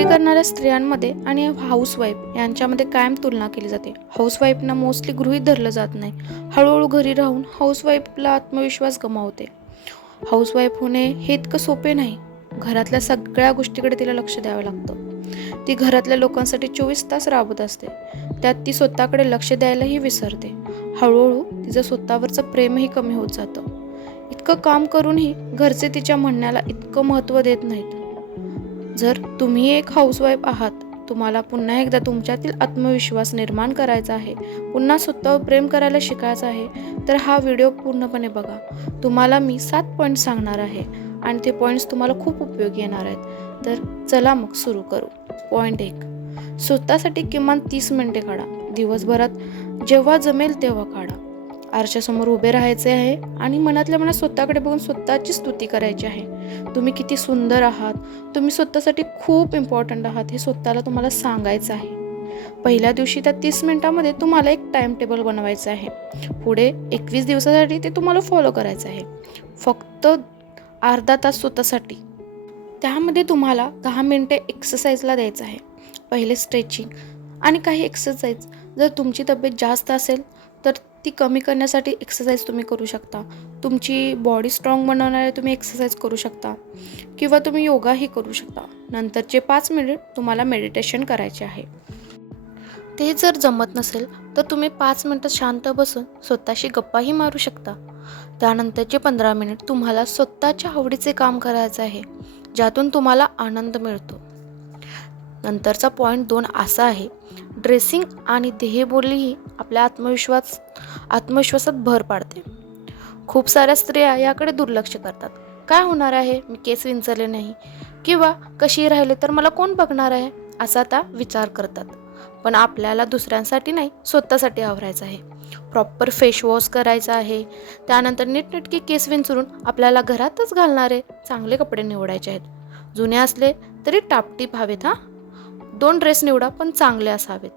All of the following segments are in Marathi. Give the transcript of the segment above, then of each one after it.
नोकरी करणाऱ्या स्त्रियांमध्ये आणि हाऊसवाईफ यांच्यामध्ये कायम तुलना केली जाते. हाऊसवाईफना मोस्टली गृहीत धरलं जात नाही. हळूहळू घरी राहून हाऊसवाईफला आत्मविश्वास गमावते. हाऊसवाईफ होणे हे इतकं सोपे नाही. घरातल्या सगळ्या गोष्टीकडे तिला लक्ष द्यावं लागतं. ती घरातल्या लोकांसाठी 24 तास राबत असते. त्यात ती स्वतःकडे लक्ष द्यायलाही विसरते. हळूहळू तिचं स्वतःवरचं प्रेमही कमी होत जातं. इतकं काम करूनही घरचे तिच्या म्हणण्याला इतकं महत्त्व देत नाहीत. जर तुम्ही एक हाऊसवाईफ आहात, तुम्हाला पुन्हा एकदा तुमच्यातील आत्मविश्वास निर्माण करायचा आहे, पुन्हा स्वतःवर प्रेम करायला शिकायचं आहे, तर हा व्हिडिओ पूर्णपणे बघा. तुम्हाला मी 7 पॉईंट्स सांगणार आहे आणि ते पॉईंट्स तुम्हाला खूप उपयोगी येणार आहेत. तर चला मग सुरू करू. पॉईंट 1, स्वतःसाठी किमान 30 मिनिटे काढा. दिवसभरात जेव्हा जमेल तेव्हा काढा. आरशासमोर उभे राहायचे आहे आणि मनातल्या मनात स्वतःकडे बघून स्वतःची स्तुती करायची आहे. तुम्ही किती सुंदर आहात, तुम्ही स्वतःसाठी खूप इम्पॉर्टंट आहात हे स्वतःला तुम्हाला सांगायचं आहे. पहिल्या दिवशी त्या 30 मिनिटांमध्ये तुम्हाला एक टाइम टेबल बनवायचं आहे. पुढे 21 दिवसासाठी ते तुम्हाला फॉलो करायचं आहे. फक्त अर्धा तास स्वतःसाठी. त्यामध्ये तुम्हाला 10 मिनिटे एक्सरसाइजला द्यायचं आहे. पहिले स्ट्रेचिंग आणि काही एक्सरसाइज. जर तुमची तब्येत जास्त असेल तर ती कमी करण्यासाठी एक्सरसाइज तुम्ही करू शकता. तुमची बॉडी स्ट्रॉंग बनवणारे तुम्ही एक्सरसाइज करू शकता किंवा तुम्ही योगाही करू शकता. नंतरचे 5 मिनिट तुम्हाला मेडिटेशन करायचे आहे. ते जर जमत नसेल तर तुम्ही 5 मिनिटं शांत बसून स्वतःशी गप्पाही मारू शकता. त्यानंतरचे 15 मिनिट तुम्हाला स्वतःच्या आवडीचे काम करायचे आहे, ज्यातून तुम्हाला आनंद मिळतो. नंतरचा पॉईंट 2 असा आहे, ड्रेसिंग आणि देहबोली ही आपल्या आत्मविश्वासात भर पाडते. खूप साऱ्या स्त्रिया याकडे दुर्लक्ष करतात. काय होणार आहे, मी केस विंचरले नाही किंवा कशी राहिले तर मला कोण बघणार आहे, असा त्या विचार करतात. पण आपल्याला दुसऱ्यांसाठी नाही, स्वतःसाठी आवरायचं आहे. प्रॉपर फेस वॉश करायचा आहे. त्यानंतर नीटनेटके केस विंचरून आपल्याला घरातच घालणारे चांगले कपडे निवडायचे आहेत. जुने असले तरी टापटीप हवेत. 2 ड्रेस निवडा, पण चांगले असावेत.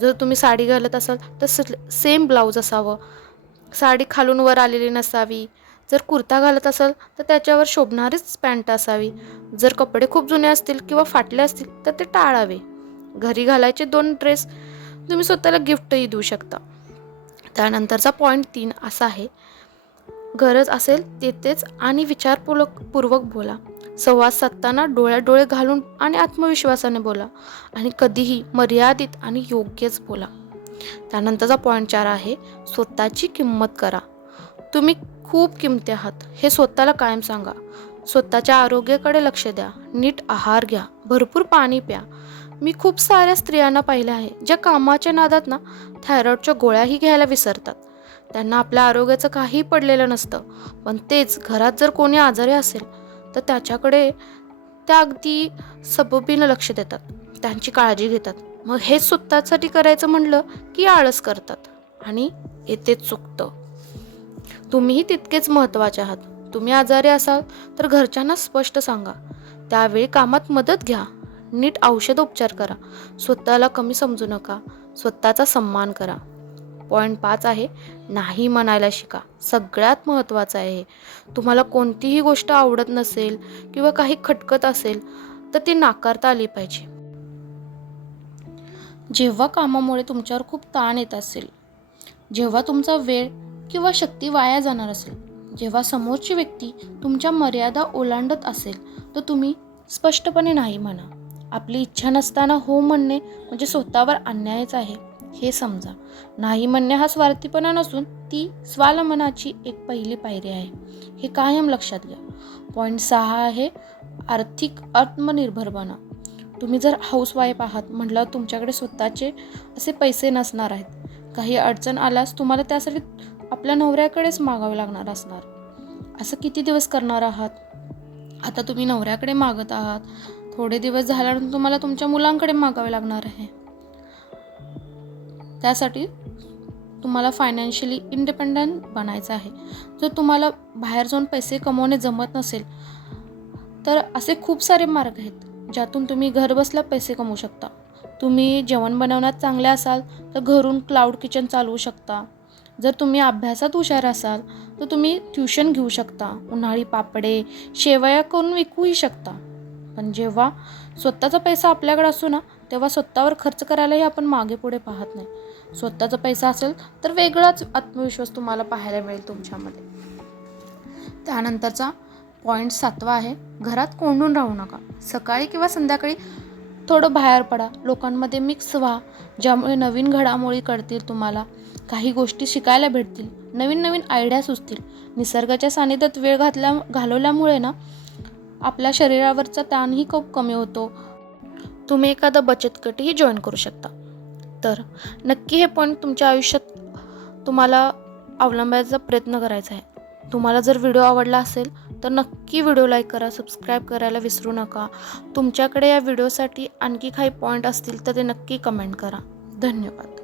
जर तुम्ही साडी घालत असाल तर सेम ब्लाऊज असावं. साडी खालून वर आलेली नसावी. जर कुर्ता घालत असाल तर त्याच्यावर शोभणारीच पॅन्ट असावी. जर कपडे खूप जुने असतील किंवा फाटले असतील तर ते टाळावे. घरी घालायचे 2 ड्रेस तुम्ही स्वतःला गिफ्टही देऊ शकता. त्यानंतरचा पॉईंट 3 असा आहे, गरज असेल तेथेच आणि विचारपूर्वक बोला. संवाद साधताना डोळ्यात डोळे घालून आणि आत्मविश्वासाने बोला आणि कधीही मर्यादित आणि योग्यच बोला. त्यानंतरचा पॉईंट 4 आहे, स्वतःची किंमत करा. तुम्ही खूप किमती आहात हे स्वतःला कायम सांगा. स्वतःच्या आरोग्याकडे लक्ष द्या. नीट आहार घ्या. भरपूर पाणी प्या. मी खूप साऱ्या स्त्रियांना पाहिलं आहे ज्या कामाच्या नादात थायरॉइडच्या गोळ्याही घ्यायला विसरतात. त्यांना आपल्या आरोग्याचं काही पडलेलं नसतं, पण तेच घरात जर कोणी आजारी असेल तर त्याच्याकडे त्या अगदी सबबीनं लक्ष देतात, त्यांची काळजी घेतात. मग हेच स्वतःसाठी करायचं म्हणलं की आळस करतात आणि येतेच चुकतं. तुम्हीही तितकेच महत्त्वाचे आहात. तुम्ही आजारी असाल तर घरच्यांना स्पष्ट सांगा. त्यावेळी कामात मदत घ्या. नीट औषध उपचार करा. स्वतःला कमी समजू नका. स्वतःचा सन्मान करा. पॉईंट 5 आहे, नाही म्हणायला शिका. सगळ्यात महत्त्वाचं आहे. तुम्हाला कोणतीही गोष्ट आवडत नसेल किंवा काही खटकत असेल तर ती नाकारता आली पाहिजे. जेव्हा कामामुळे तुमच्यावर खूप ताण येत असेल, जेव्हा तुमचा वेळ किंवा शक्ती वाया जाणार असेल, जेव्हा समोरची व्यक्ती तुमच्या मर्यादा ओलांडत असेल तर तुम्ही स्पष्टपणे नाही म्हणा. आपली इच्छा नसताना हो म्हणणे म्हणजे स्वतःवर अन्यायच आहे हे समजा. नाही म्हणणे हा स्वार्थीपणा नसून ती स्वाभिमानाची एक पहिली पायरी आहे, हे कायम लक्षात घ्या. पॉईंट 6 आहे, आर्थिक आत्मनिर्भर बना. तुम्ही जर हाऊसवाईफ आहात म्हटलं तुमच्याकडे स्वतःचे असे पैसे नसणार आहेत. काही अडचण आल्यास तुम्हाला त्यासाठी आपल्या नवऱ्याकडेच मागावे लागणार असणार. असं किती दिवस करणार आहात? आता तुम्ही नवऱ्याकडे मागत आहात, थोडे दिवस झाल्यानंतर तुम्हाला तुमच्या मुलांकडे मागावे लागणार आहे. त्यासाठी तुम्हाला फायनान्शियली इंडिपेंडंट बनायचं आहे. जर तुम्हाला बाहेर जाऊन पैसे कमवणे जमत नसेल तर असे खूप सारे मार्ग आहेत ज्यातून तुम्ही घरबसल्या पैसे कमवू शकता. तुम्ही जेवण बनवण्यात चांगले असाल तर घरून क्लाउड किचन चालवू शकता. जर तुम्ही अभ्यासात हुशार असाल तर तुम्ही ट्युशन घेऊ शकता. उन्हाळी पापडे, शेवया करून विकूही शकता. पण जेव्हा स्वतःचा पैसा आपल्याकडे असतो ना, तेव्हा स्वतःवर खर्च करायलाही आपण मागे पुढे पाहत नाही. स्वतःचा पैसा असेल तर वेगळाच आत्मविश्वास तुम्हाला पाहायला मिळेल तुमच्यामध्ये. त्यानंतरचा पॉईंट 7वा आहे, घरात कोंडून राहू नका. सकाळी किंवा संध्याकाळी थोडं बाहेर पडा, लोकांमध्ये मिक्स व्हा, ज्यामुळे नवीन घडामोडी कळतील तुम्हाला, काही गोष्टी शिकायला भेटतील, नवीन नवीन आयडिया सुचतील. निसर्गाच्या सानिध्यात वेळ घालवल्यामुळे ना आपल्या शरीरावरचा ताणही खूप कमी होतो. तुम्ही एखादा बचत गटही जॉईन करू शकता. तर नक्की हे पॉईंट तुमच्या आयुष्यात तुम्हाला अवलंबायचा प्रयत्न करायचा आहे. तुम्हाला जर व्हिडिओ आवडला असेल तर नक्की व्हिडिओ लाईक करा, सबस्क्राईब करायला विसरू नका. तुमच्याकडे या व्हिडिओसाठी आणखी काही पॉईंट असतील तर ते नक्की कमेंट करा. धन्यवाद.